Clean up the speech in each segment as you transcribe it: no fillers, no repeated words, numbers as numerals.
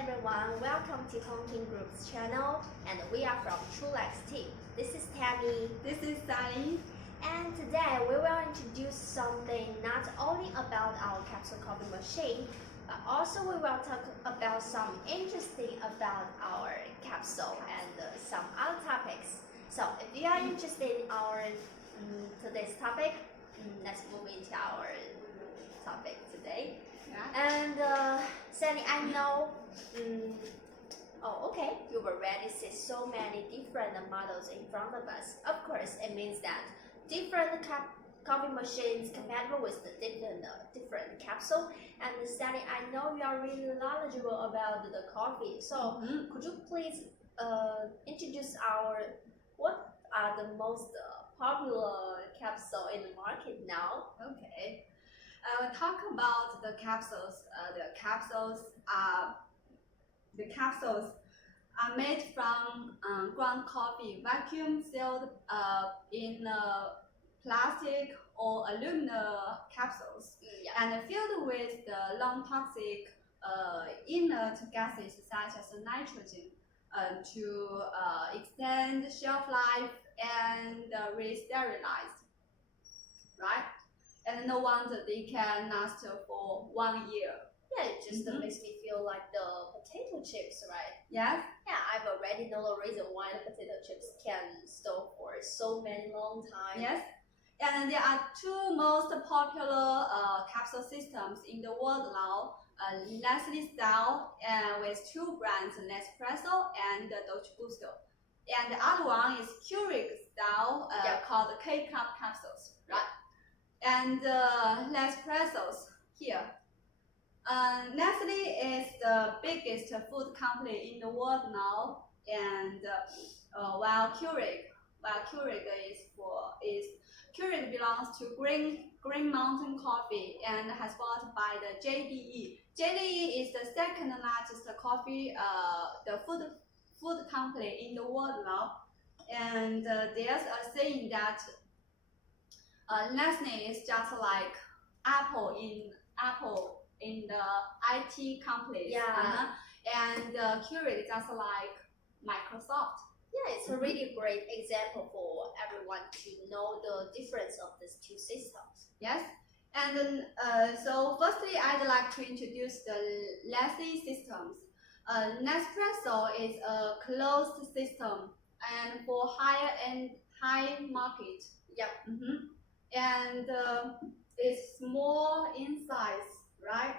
everyone, welcome to Honking Group's channel, and we are from Chulux team. This is Tammy. This is Sally. And today we will introduce something not only about our capsule coffee machine, but also we will talk about some interesting about our capsule and some other topics. So if you are interested in our today's topic, let's move into our topic today. Yeah. And Sally, I know. Oh, okay. You already see so many different models in front of us. Of course, it means that different coffee machines compatible with the different capsule. And Sally, I know you are really knowledgeable about the coffee. So could you please introduce what are the most popular capsule in the market now? Okay. We'll talk about the capsules. The capsules are made from ground coffee, vacuum sealed in plastic or aluminum capsules, and filled with the non-toxic inert gases such as nitrogen to extend shelf life and re-sterilized, right? And no wonder they can last for 1 year. Yeah, it just makes me feel like the potato chips, right? Yes. Yeah, I've already know the reason why the potato chips can store for so many long time. Yes. And there are two most popular capsule systems in the world now. Nestle style with two brands, Nespresso and Dolce Gusto. And the other one is Keurig style called Kcup capsules, right? And Nespresso's here. Nestle is the biggest food company in the world now, and while Keurig Keurig belongs to Green Mountain Coffee and has bought by the JDE. JDE is the second largest coffee, the food company in the world now, and there's a saying that Nestle is just like Apple in the IT companies. Yeah. And Keurig just like Microsoft. Yeah, it's a really great example for everyone to know the difference of these two systems. Yes. And then, so firstly, I'd like to introduce the Nestle systems. Nespresso is a closed system and for high market. Yep. And it's small in size, right?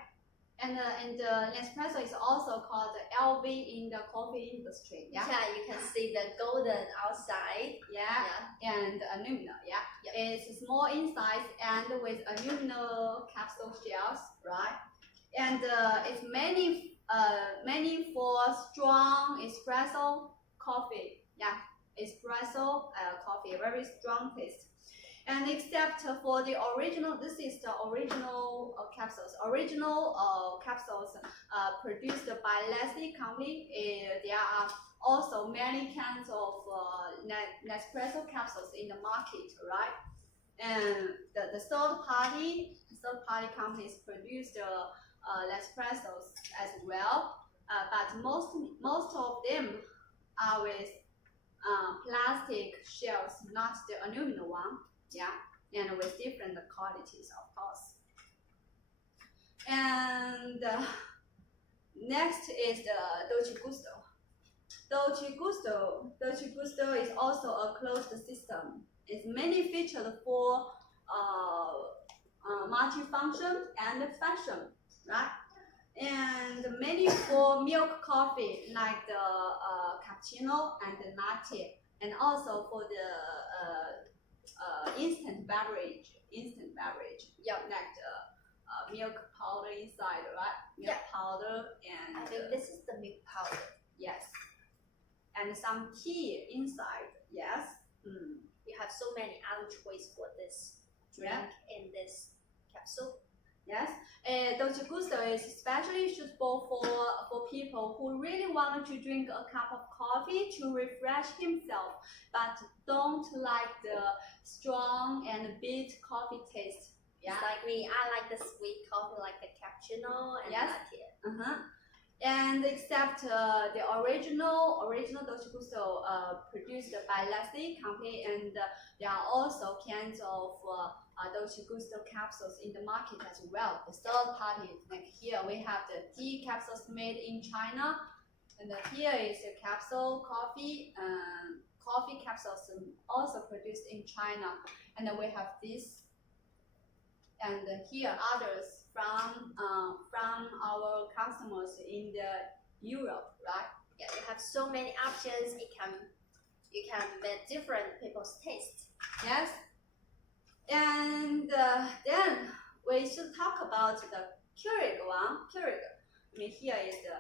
And Nespresso is also called LV in the coffee industry. Yeah. Yeah, you can see the golden outside. Yeah. And aluminum. Yeah. It's small in size and with aluminum capsule shells, right? And it's many for strong espresso coffee. Yeah, espresso coffee, very strong taste. And except for the original, this is the original capsules. Capsules produced by Nestle company. There are also many kinds of Nespresso capsules in the market, right? And the third party companies produce the Nespressos as well, but most of them are with plastic shells, not the aluminum one. Yeah, and with different qualities, of course. And next is the Dolce Gusto. Dolce Gusto is also a closed system. It's mainly featured for multifunction and fashion, right? And mainly for milk coffee like the cappuccino and the latte, and also for the instant beverage. Yep. Like the milk powder inside, right? Milk powder and I think this is the milk powder. Yes. And some tea inside. Yes. You have so many other choice for this drink in this capsule. Yes. Dolce Gusto is especially suitable for people who really want to drink a cup of coffee to refresh himself, but don't like the strong and bitter coffee taste. Yeah. It's like me, I like the sweet coffee like the cappuccino and latte. And except the original Dolce Gusto produced by Leslie company, and there are also cans of Dolce Gusto capsules in the market as well. The third party, like here we have the tea capsules made in China, and here is the capsule coffee capsules also produced in China, and then we have this, and here others from our customers in the Europe, right? Yeah, you have so many options. You can make different people's taste. Yes. And then we should talk about the Keurig one. Keurig. I mean, here is the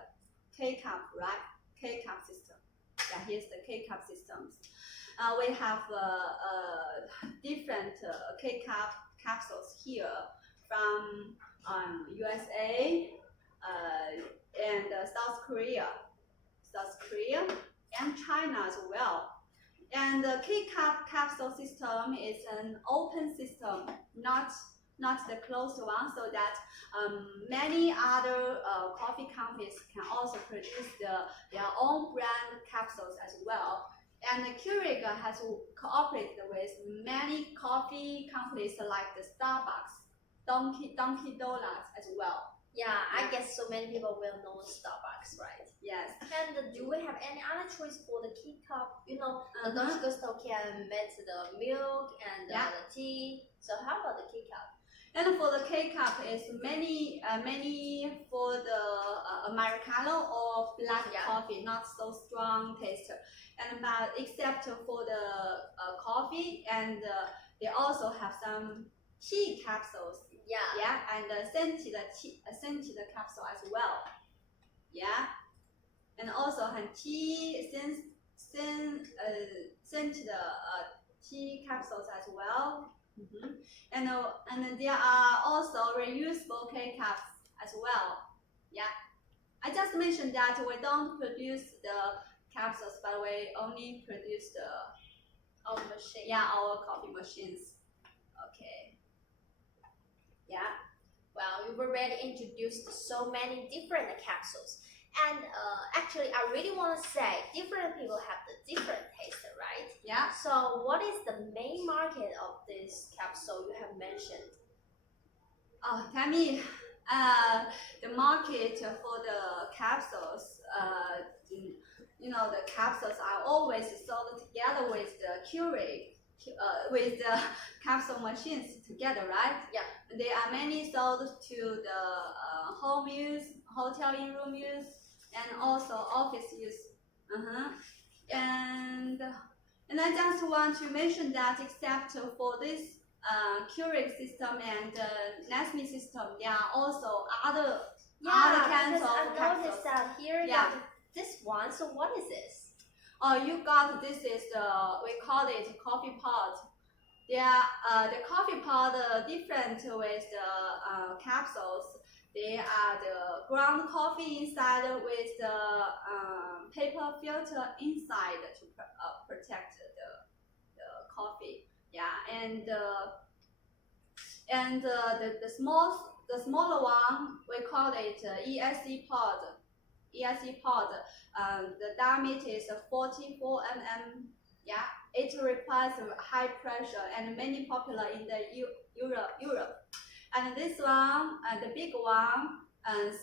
Kcup, right? Kcup system. Yeah, here's the Kcup systems. We have different Kcup capsules here from USA and South Korea, and China as well. And the Kcup capsule system is an open system, not the closed one, so that many other coffee companies can also produce their own brand capsules as well. And Keurig has cooperated with many coffee companies like the Starbucks, Dunkin' Donuts as well. Yeah, I guess so many people will know Starbucks, right? Yes. And do we have any other choice for the Kcup? You know, the Dolce Gusto can make the milk and the tea. So how about the Kcup? And for the Kcup, it's many for the Americano or black coffee, not so strong taste. And except for the coffee, and they also have some tea capsules. Yeah, and scented capsule as well. Yeah, and also tea scented tea capsules as well. And there are also reusable Kcups as well. Yeah, I just mentioned that we don't produce the capsules, but we only produce our machine. Yeah, our coffee machines. Okay. Yeah. Well, you've already introduced so many different capsules. And actually, I really want to say different people have the different taste, right? Yeah. So what is the main market of this capsule you have mentioned? Tammy, the market for the capsules, the capsules are always sold together with the Keurig, with the capsule machines together, right? Yeah. There are many sold to the home use, hotel in-room use, and also office use. And I just want to mention that except for this Keurig system and Nesme system, there are also other kinds of capsules. I noticed that here. Yeah. This one. So what is this? Oh, you got this is we call it coffee pod. Yeah, the coffee pod different with the capsules. They are the ground coffee inside with the paper filter inside to protect the coffee. Yeah, and the smaller one we call it ESC pod. ESC pod. The diameter is 44 mm. Yeah, it requires high pressure and many popular in the Europe. And this one, the big one,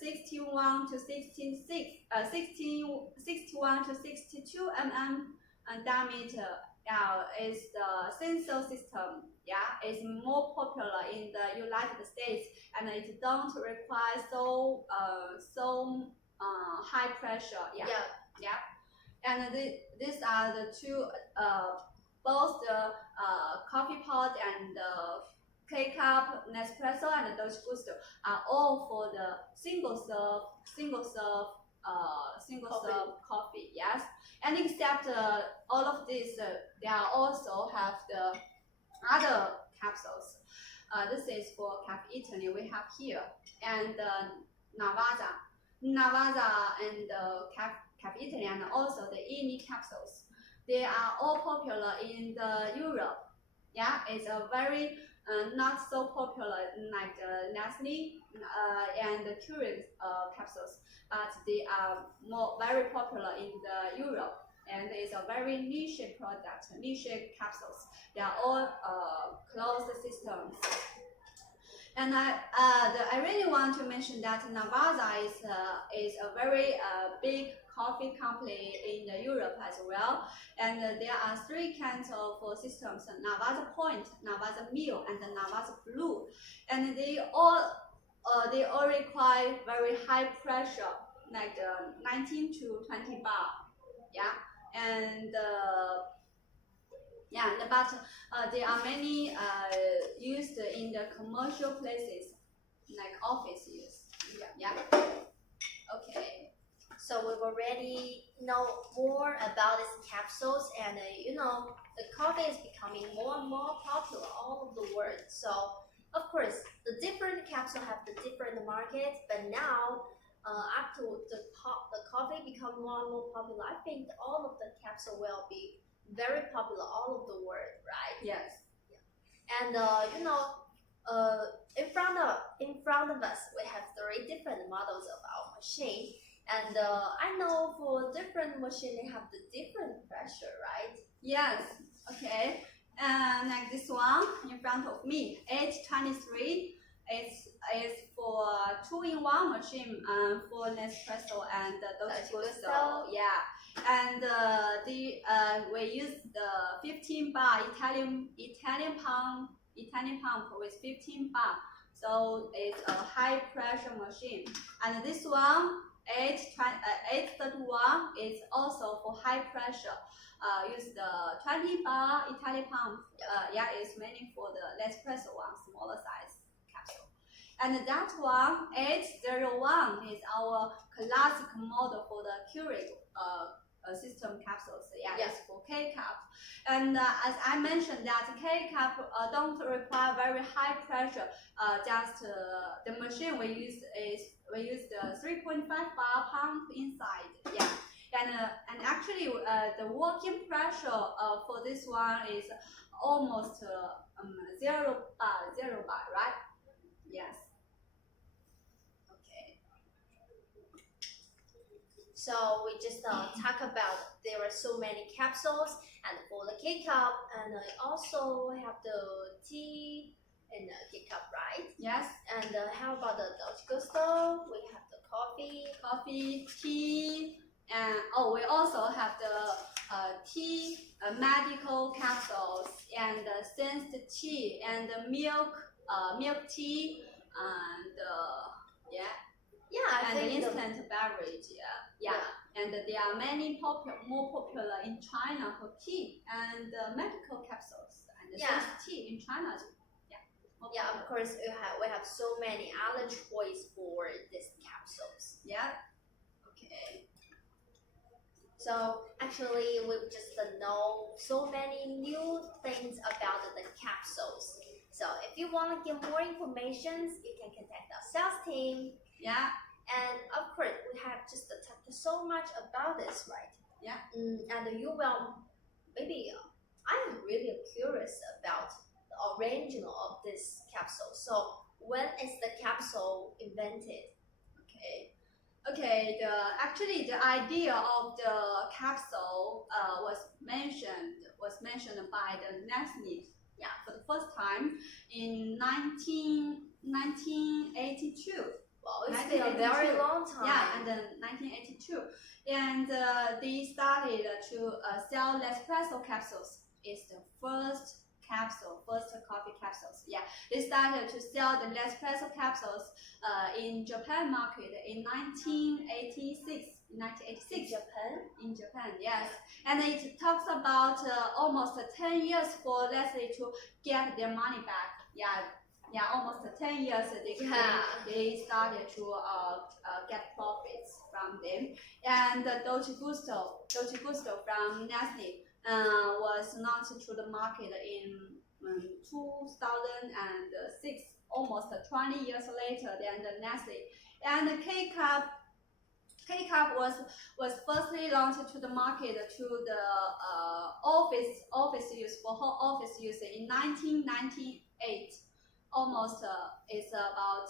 61 to 62 mm diameter. Yeah, is the senso system. Yeah, it's more popular in the United States, and it don't require so high pressure. Yeah. And these are the two, both the coffee pod and the Kcup, Nespresso, and Dolce Gusto are all for the single serve coffee. Yes, and except all of this, they are also have the other capsules. This is for Caffitaly we have here, and lavazza, and Caffitaly, and also the Ini capsules. They are all popular in the Europe. Yeah, it's a very not so popular like the Nestle and the Chulux capsules, but they are very popular in the Europe, and it's a very niche product, niche capsules. They are all closed systems. And I really want to mention that Lavazza is a very big coffee company in Europe as well. And there are 3 kinds of systems: Lavazza Point, Lavazza Mil, and Lavazza Blue. And they all require very high pressure, like 19 to 20 bar. Yeah, and but there are many used in the commercial places, like office use. Yeah. Okay. So we've already know more about these capsules, and the coffee is becoming more and more popular all over the world. So of course, the different capsules have the different markets, but now after the coffee become more and more popular, I think all of the capsule will be very popular all over the world, right? Yes. And in front of us, we have 3 different models of our machine. And I know for different machine, they have the different pressure, right? Yes. Okay. And like this one in front of me, 823. It's for 2-in-1 machine for Nespresso and Dolce Gusto. Yeah. And we use the 15 bar Italian pump with 15 bar. So it's a high pressure machine. And this one, 831, is also for high pressure. Use the 20 bar Italian pump. It's mainly for the Nespresso one, smaller size capsule. And that one, 801, is our classic model for the Keurig system capsules. It's for Kcup. And as I mentioned, that Kcup don't require very high pressure. Just the machine we use the 3.5 bar pump inside. Yeah. And actually the working pressure for this one is almost 0 bar, right? Yes. Okay. So we just talk about there are so many capsules, and for the Kcup, and I also have the tea in the Kcup, right? Yes. And how about the Dolce Gusto? We have the coffee, tea, and we also have the tea, medical capsules, and sense tea, and milk tea, and I and think instant beverage. And there are many more popular in China for tea and medical capsules and sense tea in China. Of course we have so many other choice for these capsules. Yeah. Okay. So actually we've just know so many new things about the capsules. So if you want to get more information, you can contact our sales team. Yeah. And of course we have just talked so much about this, right? Yeah. And you will maybe I am really curious about the original of this capsule. So when is the capsule invented? Okay. Actually the idea of the capsule was mentioned by the Nestle. Yeah, for the first time in 1982. Well, it's been a very long time. Yeah, and then 1982, and they started to sell Nespresso capsules. It's the first coffee capsules. Yeah, they started to sell the Nespresso capsules in Japan market in 1986. In 1986, in Japan, yes, and it talks about almost 10 years for Nestle to get their money back. Yeah, almost 10 years they started to get profits from them. And Dolce Gusto from Nestle was launched to the market in 2006, almost 20 years later than the Nestle. And Kcup was firstly launched to the market to the office use, for office use in 1990. Almost it's about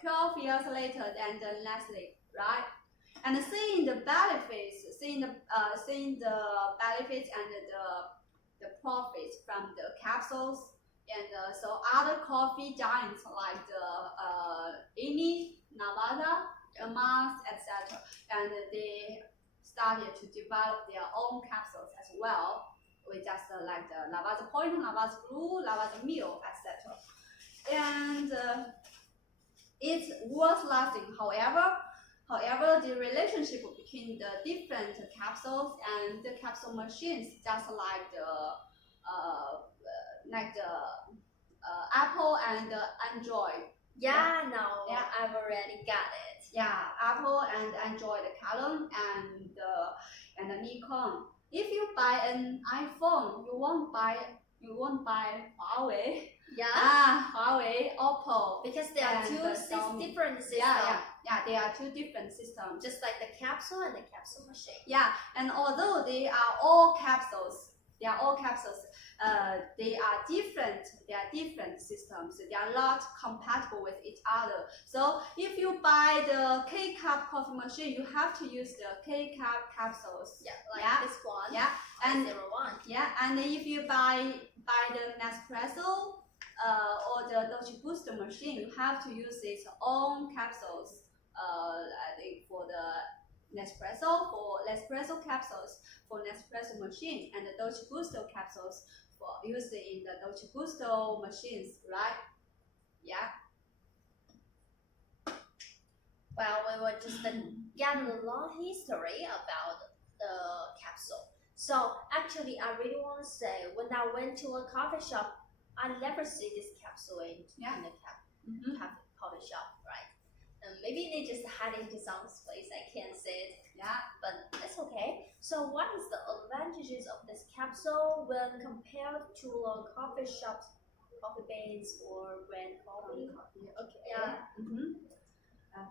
12 years later than the Nestle, right? And seeing the benefits, seeing the benefits and the profits from the capsules, and so other coffee giants like the Lavazza, Mars, etc. And they started to develop their own capsules as well, with just like the Lavazza Point, Lavazza Blue, Lavazza Mio, etc. And it's worth lasting. However, the relationship between the different capsules and the capsule machines, just like the Apple and the Android. Yeah, no, yeah, I've already got it. Yeah, Apple and Android, Canon and the Nikon. If you buy an iPhone, you won't buy Huawei. Yeah. Huawei, Oppo. Because there are two different systems. Yeah, they are two different systems. Just like the capsule and the capsule machine. Yeah, and although they are all capsules, they are different. They are different systems. They are not compatible with each other. So if you buy the Kcup coffee machine, you have to use the Kcup capsules. Yeah, like this one. Yeah, and 01. Yeah, and if you buy the nespresso or the dolce booster machine, you have to use its own capsules. I think for the Nespresso capsules for Nespresso machine, and the Dolce Gusto capsules for used in the Dolce Gusto machines, right? Yeah. Well, we were just getting a long history about the capsule. So actually, I really want to say, when I went to a coffee shop, I never see this capsule in the coffee shop, right? Maybe they just had it in some place, I can't say it. Yeah, but that's okay. So what is the advantages of this capsule when compared to a coffee shop's coffee beans or brand coffee? Okay. Yeah.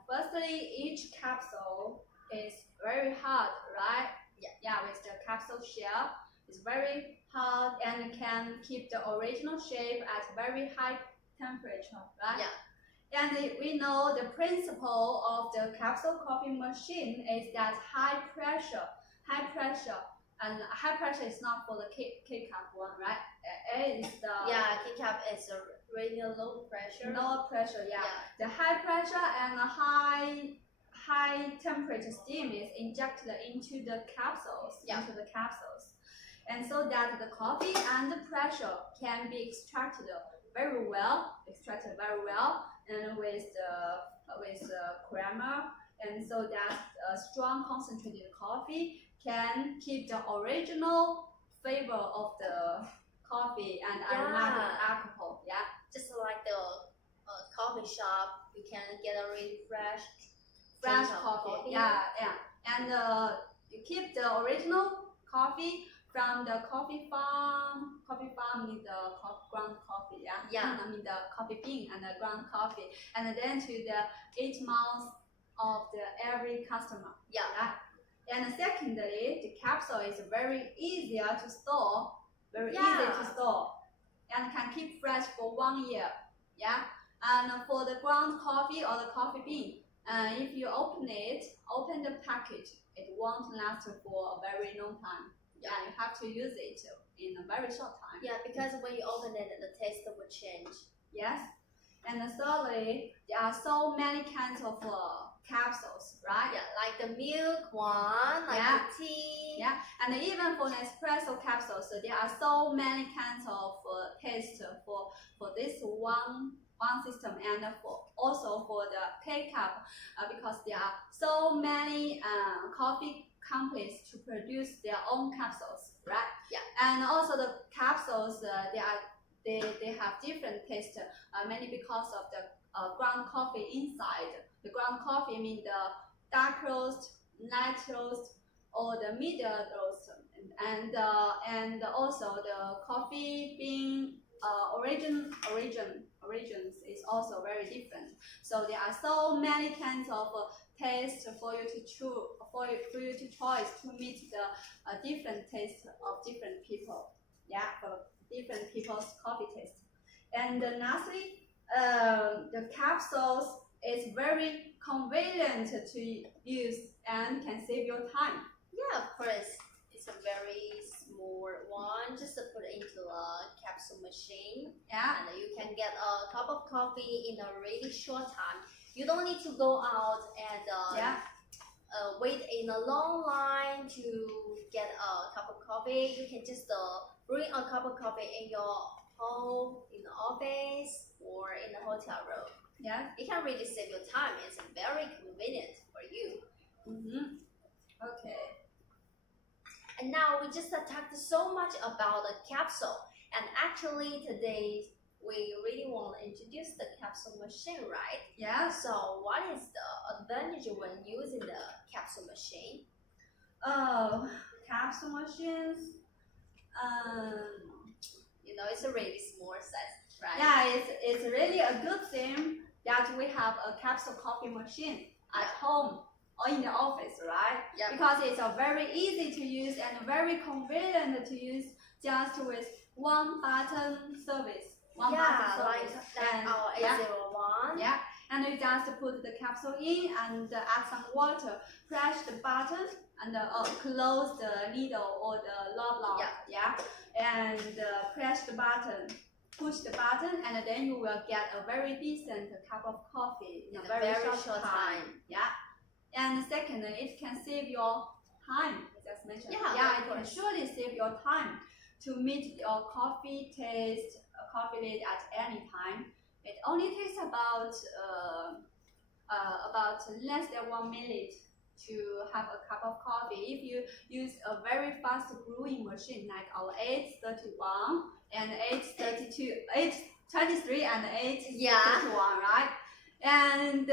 Firstly, each capsule is very hard, right? Yeah, with the capsule shell, it's very hard and can keep the original shape at very high temperature, right? Yeah. And we know the principle of the capsule coffee machine is that high pressure, and high pressure is not for the Kcup one, right? It is the Kcup is a really low pressure. Low pressure, yeah. The high pressure and high temperature steam is injected into the capsules, and so that the coffee and the pressure can be extracted very well, and with creamer, and so that a strong concentrated coffee can keep the original flavor of the coffee and aromatic alcohol. Yeah, just like the coffee shop, we can get a really fresh coffee. Yeah, and you keep the original coffee from the coffee farm means the ground coffee, I mean the coffee bean and the ground coffee, and then to the 8 months of every customer. Yeah. And secondly, the capsule is very easier to store, and can keep fresh for 1 year. Yeah. And for the ground coffee or the coffee bean, if you open the package, it won't last for a very long time. Yeah, you have to use it in a very short time. Yeah, because when you open it, the taste will change. Yes. And thirdly, there are so many kinds of capsules, right? Yeah, like the milk one, like the tea. Yeah, and even for Nespresso capsules, there are so many kinds of taste for this one system, and also for the Kcup, because there are so many coffee companies to produce their own capsules, right? Yeah. And also the capsules, they have different taste, mainly because of the ground coffee inside. The ground coffee means the dark roast, light roast, or the middle roast, and also the coffee bean origins is also very different. So there are so many kinds of taste for you to choose, for you to choose to meet the different taste of different people. Yeah, for different people's coffee taste. And lastly, the capsules is very convenient to use and can save your time. Yeah, of course. It's a very small one. Just to put it into a capsule machine, Yeah. and you can get a cup of coffee in a really short time. You don't need to go out and wait in a long line to get a cup of coffee. You can just bring a cup of coffee in your home, in the office, or in the hotel room. Yeah. It can really save your time. It's very convenient for you. Okay. And now we just talked so much about the capsule. And actually today we really want to introduce the capsule machine, right? Yeah. So what is the advantage when using the capsule machine? Capsule machines. It's a really small size, right? Yeah, it's really a good thing that we have a capsule coffee machine at home or in the office, right? Yeah. Because it's a very easy to use and very convenient to use, just with one button service. One button service. Like our A01. Yeah, and you just put the capsule in and add some water, press the button and close the needle or the knob lock. Yeah, and press the button, push the button, and then you will get a very decent cup of coffee in a very short time. Yeah, and second, it can save your time. I just mentioned. Yeah, it can surely save your time to meet your coffee taste, coffee need at any time. It only takes about less than 1 minute to have a cup of coffee. If you use a very fast brewing machine like our 831 and 832, 823 and 831, right? And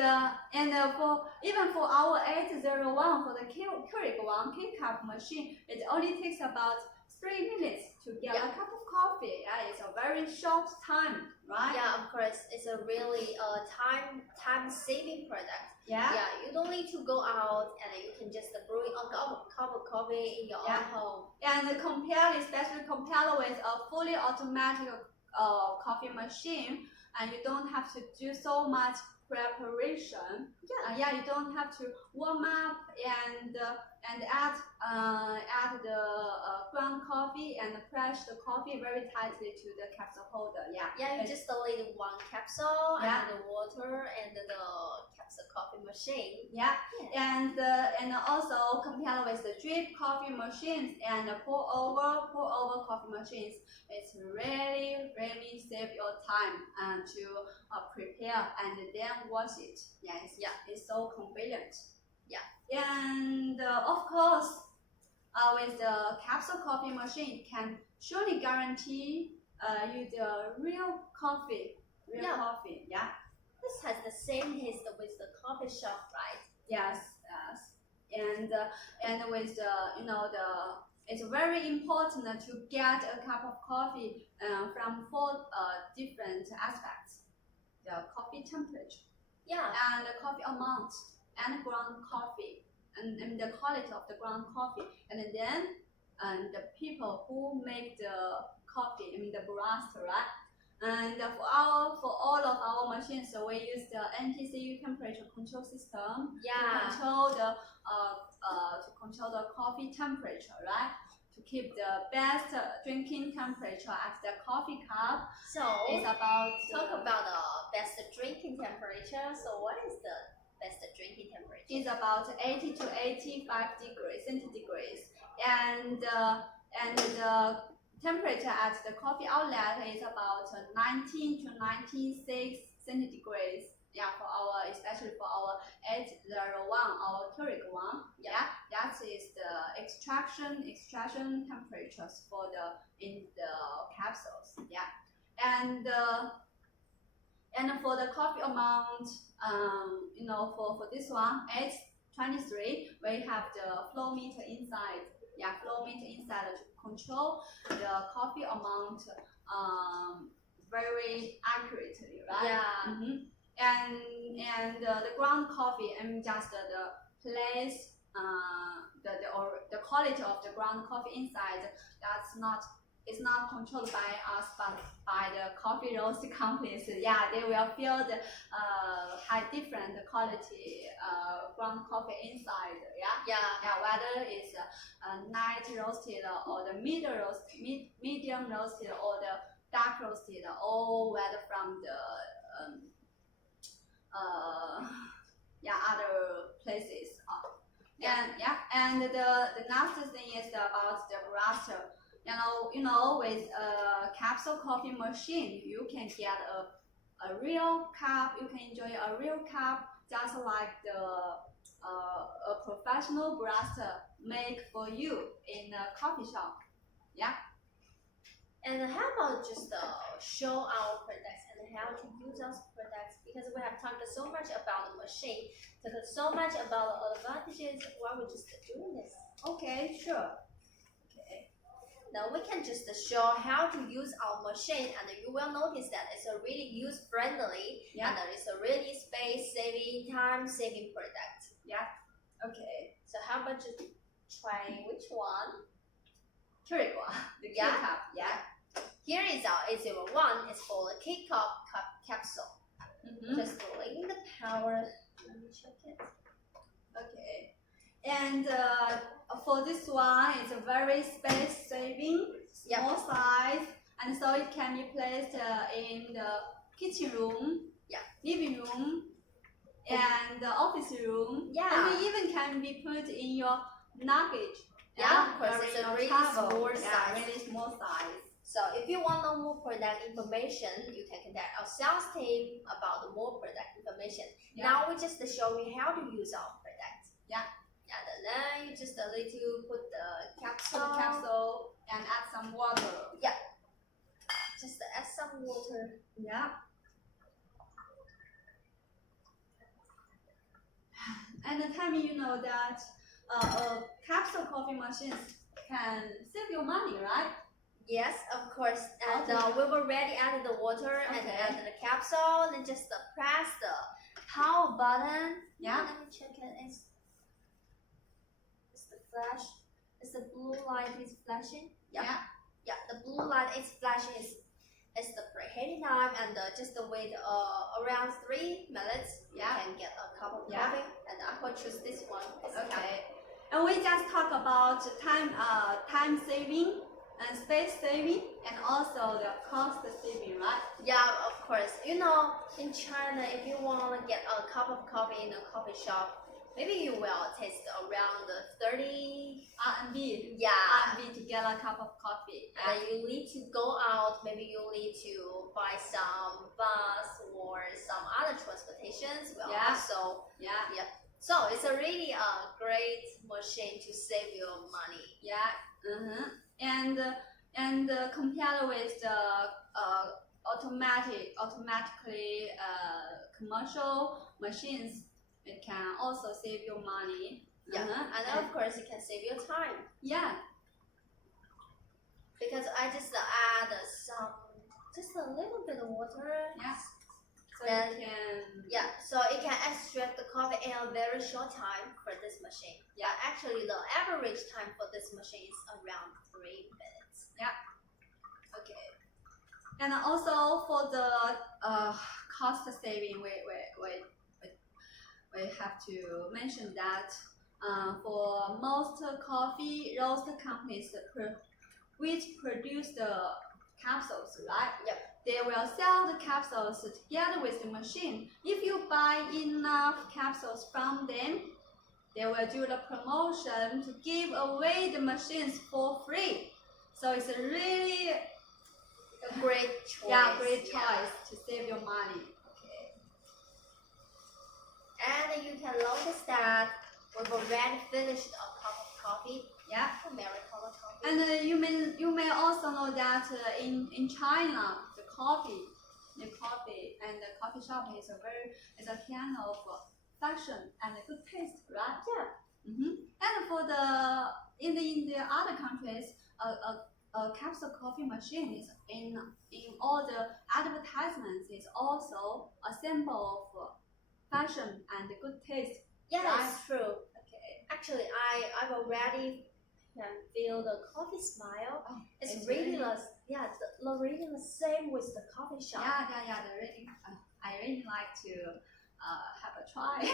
for even for our 801, for the Kcup machine, it only takes about 3 minutes to get a cup of coffee. Yeah, it's a very short time, right? Yeah, of course, it's a really time saving product. Yeah, you don't need to go out, and you can just brew a cup of coffee in your own home. And especially compared with a fully automatic coffee machine, and you don't have to do so much preparation. You don't have to warm up and add the ground coffee and press the coffee very tightly to the capsule holder. You just need one capsule and the water and the capsule coffee machine. And also compared with the drip coffee machines and the pour over coffee machines, it's really save your time to prepare and then wash it. It's so convenient. And of course, with the capsule coffee machine, can surely guarantee you the real coffee. Coffee. This has the same taste with the coffee shop, right? Yes. And with the it's very important to get a cup of coffee from 4 different aspects: the coffee temperature, and the coffee amount, and ground coffee, and the quality of the ground coffee, and then the people who make the coffee, the barista, right? And for all of our machines, so we use the NTCU temperature control system to control the coffee temperature, right? To keep the best drinking temperature at the coffee cup. So it's about talk about the best drinking temperature. So what is the best drinking temperature? It's about 80 to 85 degrees centigrade, and the temperature at the coffee outlet is about 19 to 96 centigrade. Especially for our 801, our Keurig one. That is the extraction temperatures in the capsules. And for the coffee amount, for this one, 823, we have the flow meter inside. Flow meter inside to control the coffee amount very accurately, right? And the ground coffee, just the place, the quality of the ground coffee inside, that's not it's not controlled by us, but by the coffee roast companies. Yeah, they will feel the high different quality ground coffee inside. Yeah, whether it's light roasted or the medium roasted or the dark roasted, or whether from the other places. And the next thing is about the barista. You know, with a capsule coffee machine, you can get a real cup. You can enjoy a real cup, just like a professional barista make for you in a coffee shop. Yeah. And how about just show our products and how to use our products? Because we have talked so much about the machine, talked so much about the advantages. Why we just doing this? Okay, sure. Okay. Now we can just show how to use our machine, and you will notice that it's a really user friendly, and it's a really space saving, time saving product. Yeah. Okay. So how about just try which one? The Kcup. Yeah. Here is our A01. It's for the Kcup capsule. Just link the power. Let me check it. Okay. And for this one, it's a very space saving, small size, and so it can be placed in the kitchen room, living room, and the office room. And it even can be put in your luggage. Of course, it's a really small size. Really small size. So if you want no more product information, you can contact our sales team about the more product information. Now we just show you how to use our product. And then you just need to put the capsule. And add some water. Just add some water. And tell me, you know that capsule coffee machines can save you money, right? Yes, of course. And we already added the water and added the capsule. Then just press the power button. Let me check it. It's the flash. It's the blue light is flashing. The blue light is flashing. It's the preheating time, and just wait around 3 minutes. You can get a cup of coffee. And I will choose this one. Okay. And we just talk about time saving and space saving, and also the cost saving, right? Yeah, of course. You know, in China, if you want to get a cup of coffee in a coffee shop, maybe you will taste around 30 RMB. RMB to get a cup of coffee. And you need to go out. Maybe you need to buy some bus or some other transportations. So it's a really great machine to save your money. And compared with the automatically commercial machines, it can also save you money. And of course it can save your time. Because I just add just a little bit of water. So it can extract the coffee in a very short time for this machine. Actually the average time for this machine is around 3 minutes. Okay. And also for the cost saving, we have to mention that for most coffee roast companies which produce the capsules, right? They will sell the capsules together with the machine. If you buy enough capsules from them, they will do the promotion to give away the machines for free. So it's a really a great choice. Great choice to save your money. And you can notice that we've already finished a cup of coffee. Americano coffee. And you may also know that in China, the coffee and the coffee shop is a kind of fashion and a good taste, right? And for in the other countries, a capsule coffee machine is in all the advertisements is also a symbol of fashion and good taste. That's true. Actually, I've already can feel the coffee smile. Oh, It's really really the same with the coffee shop. Yeah. The really, I really like to have a try.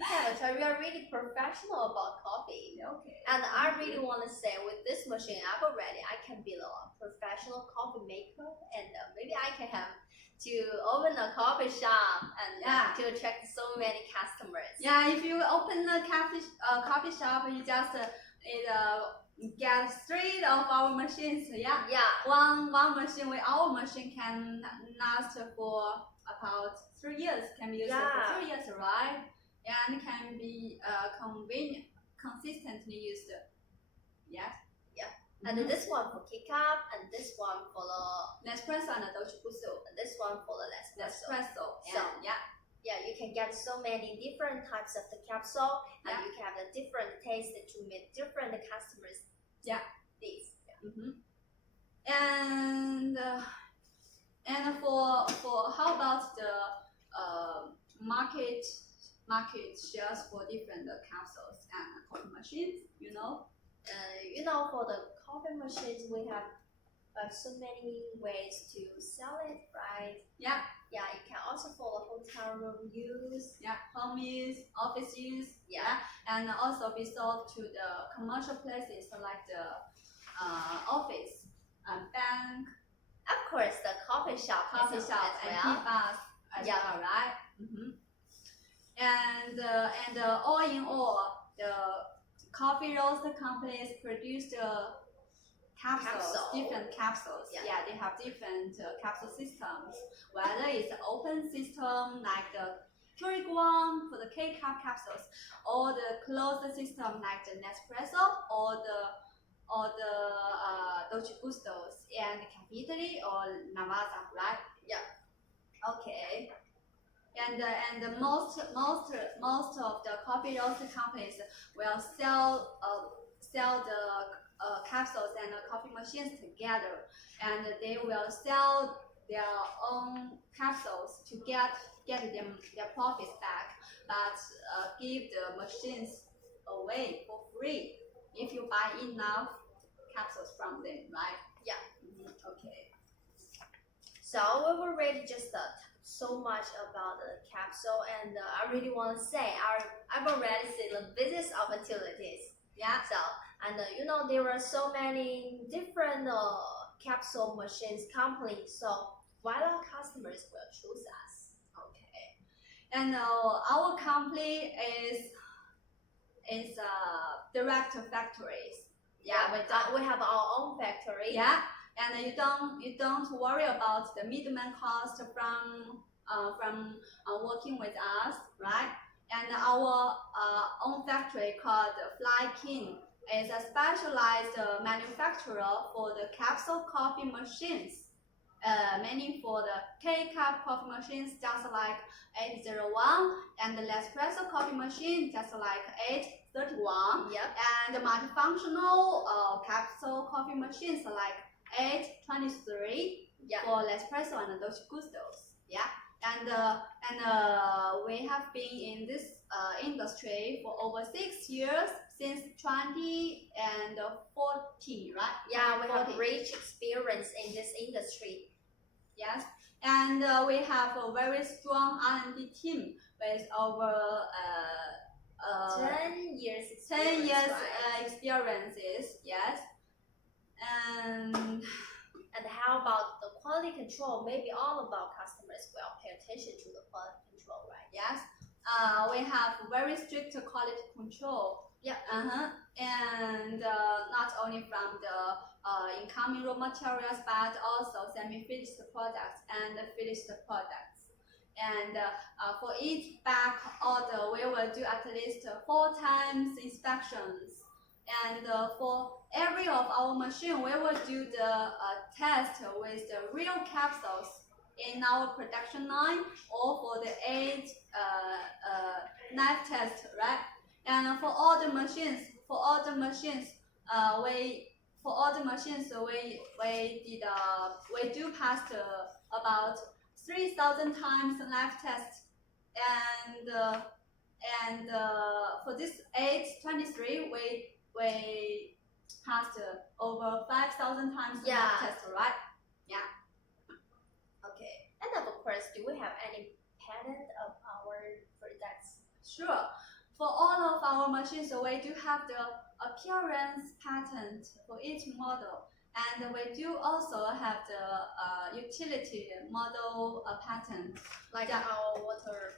Yeah, so we are really professional about coffee. Okay. And I really want to say, with this machine I've already, I can be a professional coffee maker, and maybe I can have to open a coffee shop and to attract so many customers. Yeah, if you open a coffee shop, you just get 3 of our machines. Yeah. One machine with our machine can last for about 3 years. Can be used for 3 years, right? And can be convenient, consistently used. Yes. And this one for Kcup, and this one for the nespresso and dolce, and this one for the nespresso. So you can get so many different types of the capsule, and you can have a different taste to meet different customers. These. And for how about the market shares for different capsules and coffee machines? For the coffee machines, we have so many ways to sell it, right? Yeah, you can also for the hotel room use. Home use, office use. And also be sold to the commercial places like the office and bank. Of course, the coffee shop and tea bars as well, right? And all in all, the coffee roaster companies produce the different capsules. They have different capsule systems. Whether it's an open system like the Keurig one for the Kcup capsules, or the closed system like the Nespresso, or the dolce and caffitaly or lavazza, right? Okay. And most of the coffee roaster companies will sell the capsules and the coffee machines together, and they will sell their own capsules to get their profits back, but give the machines away for free if you buy enough capsules from them, right? Okay. So we were really just so much about the capsule, and I really want to say I've already seen the business opportunities. So, and there are so many different capsule machines companies. So why our customers will choose us? Okay. And our company is direct factories. We have our own factory. And you don't worry about the middleman cost from working with us, right? And our own factory called Flyking is a specialized manufacturer for the capsule coffee machines, mainly for the Kcup coffee machines, just like 801, and the nespresso coffee machine, just like 831, and the multifunctional capsule coffee machines like 823 for nespresso and dolce gustos. And we have been in this industry for over 6 years, since 2014, right? We have rich experience in this industry. Yes, and we have a very strong R&D team with over 10 years experiences. Yes, and how about the quality control? Maybe all of our customers will pay attention to the quality control, right? Yes, we have very strict quality control. And not only from the incoming raw materials, but also semi-finished products and finished products. And for each back order, we will do at least 4 times inspections. And for every of our machine, we will do the test with the real capsules in our production line, or for the 8 knife test, right? And for all the machines, we do pass about 3,000 times knife test, and for this 823, we we passed over 5,000 times the lab test, right? Yeah. Okay. And of course, do we have any patent of our products? Sure. For all of our machines, we do have the appearance patent for each model. And we do also have the utility model patent, Like our water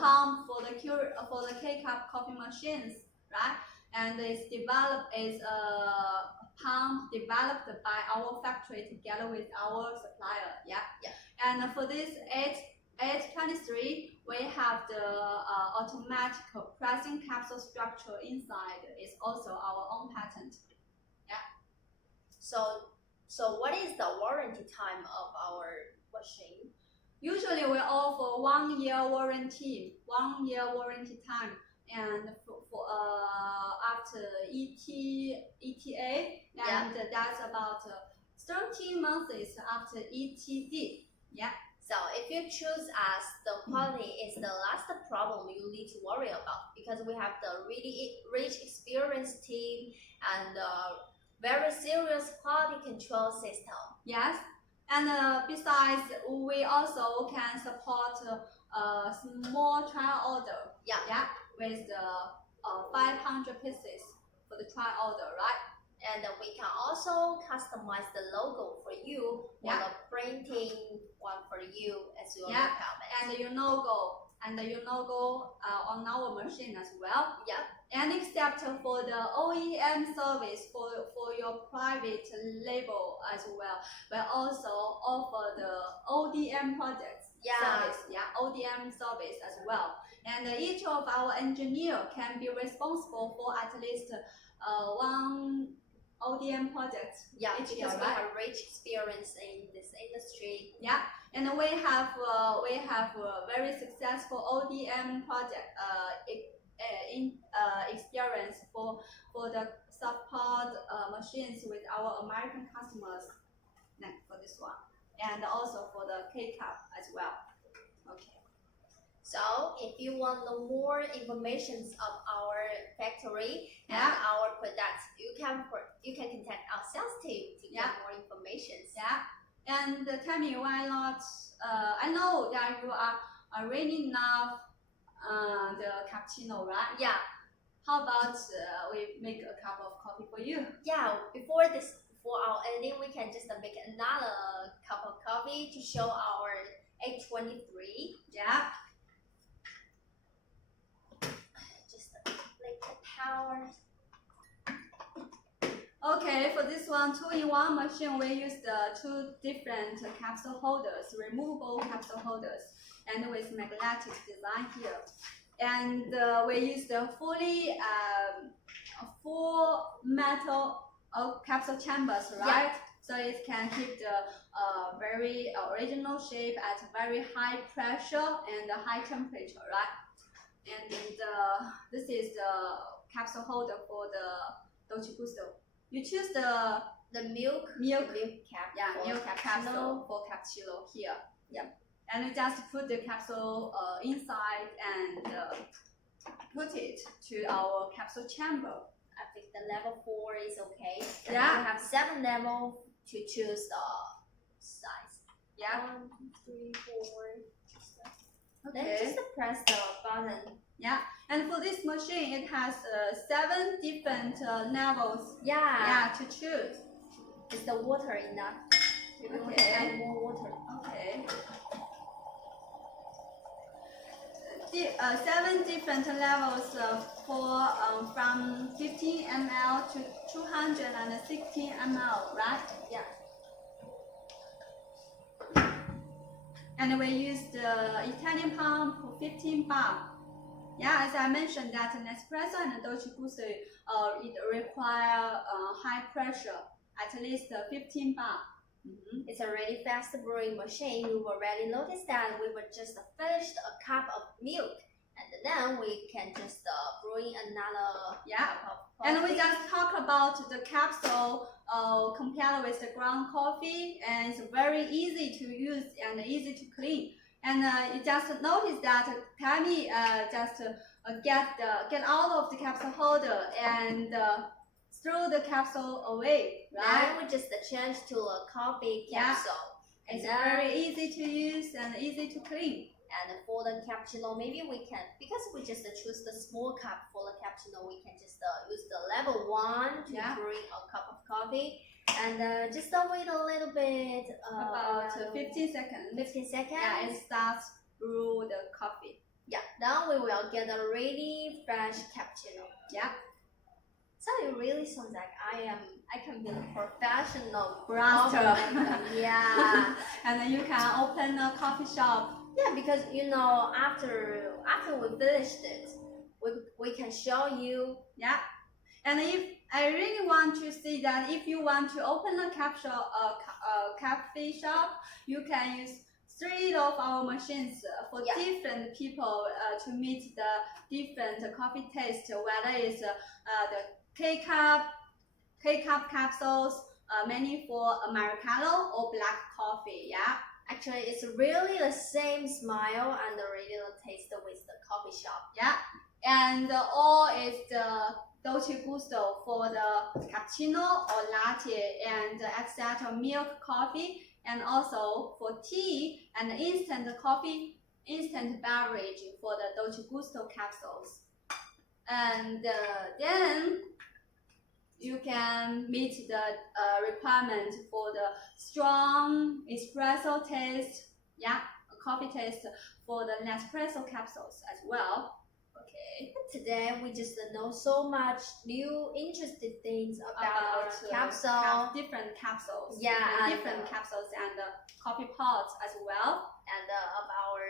pump for the Kcup coffee machines, right? And it's developed as a pump developed by our factory together with our supplier. Yeah. And for this 823, we have the automatic pressing capsule structure inside. It's also our own patent. So what is the warranty time of our machine? Usually we offer 1 year warranty, 1 year warranty time, and for after ETA, and that's about 13 months after ETD. Yeah. So if you choose us, the quality is the last problem you need to worry about, because we have the really rich experienced team and very serious quality control system. Yes, and besides, we also can support a small trial order. Yeah, with the 500 pieces for the trial order, right? And we can also customize the logo for you, or the printing one for you as your requirement. And your logo on our machine as well. Yeah. And except for the OEM service for your private label as well, we also offer the ODM projects service. ODM service as well. And each of our engineer can be responsible for at least one ODM project. Because we have rich experience in this industry. Yeah, and we have a very successful ODM project experience for the support machines with our American customers. For this one, and also for the Kcup as well. Okay. So if you want more information of our factory and our products, you can contact our sales team to get more information. Yeah. And tell me, why not? I know that you are really love the cappuccino, right? Yeah. How about we make a cup of coffee for you? Yeah. Before our ending, we can just make another cup of coffee to show our 823. Yeah. Power. Okay, for this one, 2-in-1 machine, we use the 2 different capsule holders, removable capsule holders, and with magnetic design here. And we use the fully full metal capsule chambers, right? So it can keep the very original shape at very high pressure and high temperature, right? And this is the capsule holder for the dolce gusto. You choose the milk cap. Milk capsule for cappuccino here. And you just put the capsule inside and put it to our capsule chamber. I think the level 4 is okay. And Yeah. you have 7 levels to choose the size. 1, 2, 3, 4. Then just press the button. Yeah, and for this machine, it has 7 different levels. To choose. Is the water enough? You want to add more water. Okay. 7 different levels from 15 ml to 216 ml, right? Yeah. And we use the Italian pump for 15 bar. Yeah, as I mentioned that Nespresso and Dolce Gusto, it require high pressure, at least 15 bar. It's a really fast brewing machine. You already noticed that we were just finished a cup of milk, and then we can just brewing another cup of coffee. And we just talk about the capsule compared with the ground coffee, and it's very easy to use and easy to clean. And you just notice that Tammy just get out of the capsule holder and throw the capsule away, right? Then we just change to a coffee capsule. It's very easy to use and easy to clean. And for the cappuccino, maybe we can, because we just choose the small cup for the cappuccino, we can just use the level 1 to bring a cup of coffee. And just wait a little bit. About 15 seconds. 15 seconds. Yeah, it starts brew the coffee. Yeah, now we will get a really fresh cappuccino. Yeah. So it really sounds like I can be a professional barista. Yeah. And then you can open a coffee shop. Yeah, because after we finished it, we can show you. Yeah. And if I really want to see that, if you want to open a coffee shop, you can use 3 of our machines for different people to meet the different coffee taste, whether it's the Kcup capsules, mainly for Americano or black coffee. Yeah. Actually, it's really the same smile and really the taste with the coffee shop. Yeah. And all is the dolce gusto for the cappuccino or latte and etc. milk coffee, and also for tea and instant coffee, instant beverage for the dolce gusto capsules. And then you can meet the requirement for the strong espresso taste, a coffee taste for the Nespresso capsules as well. Okay. Today we just know so much new interesting things about our capsule, different capsules, and different capsules and coffee pots as well, and of our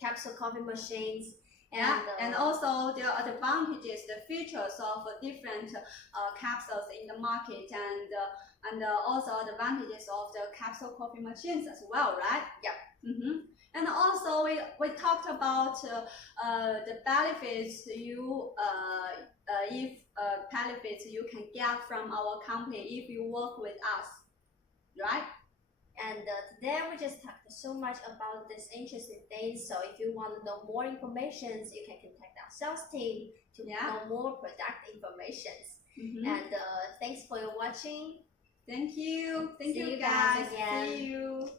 capsule coffee machines. And also the advantages, the features of different capsules in the market, and also the advantages of the capsule coffee machines as well, right? Yeah. And also we talked about the benefits benefits you can get from our company if you work with us, right? And today we just talked so much about this interesting things. So if you want to know more information, you can contact our sales team to know more product information. And thanks for watching. Thank you. Thank See you guys guys. again. See you.